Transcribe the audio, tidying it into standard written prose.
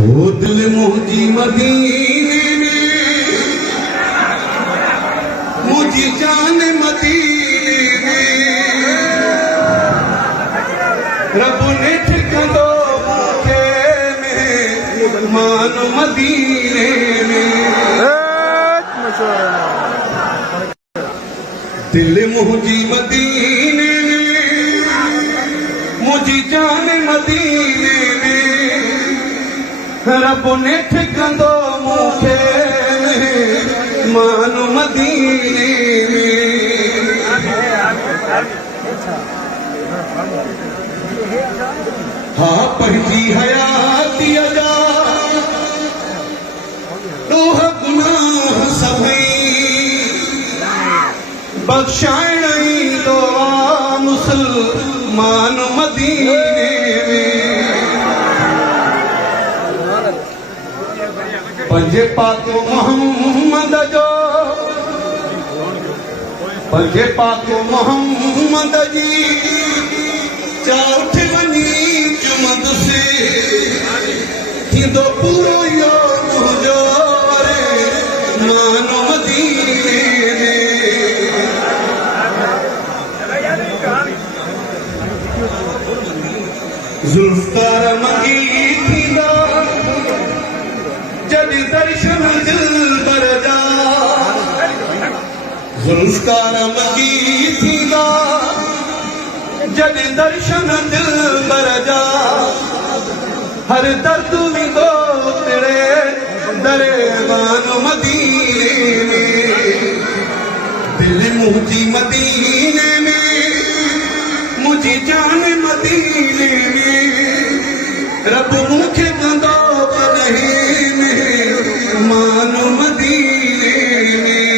ओ दिल मुझी मदीने में, मुझी जान मदीने में, रब ने ठिकानो मूंखे में मान मदीने में। दिल मुझी मदीने में, मुझी जान मदीने में, रब ने ठिकानो मूंखे मान मदीने में। हाँ पंहिंजी हयाती अदा ॾोह गुनाह सभई बख़्शाइण ईंदो आ मुसलमान मदीने में। पंजे पाको मोहम्मद जो, पंजे पाको मोहम्मद जी चाउठ वञी जुमद से थींदो पूरो यो मुंहिंजो मान मदीने में। ज़ुल्फ़कार मंगी थींदा जॾहिं दर्शन दिलबर जा, ज़ुल्फ़कार मंगी थींदा जॾहिं दर्शन दिलबर जा, हर दर्द वेंदो तेरे दरे मान मदीने में। दिल मुझी मदीने में, मुझी जान मदीने में, रब मूंखे कंदो पनहे में मान मदीने में।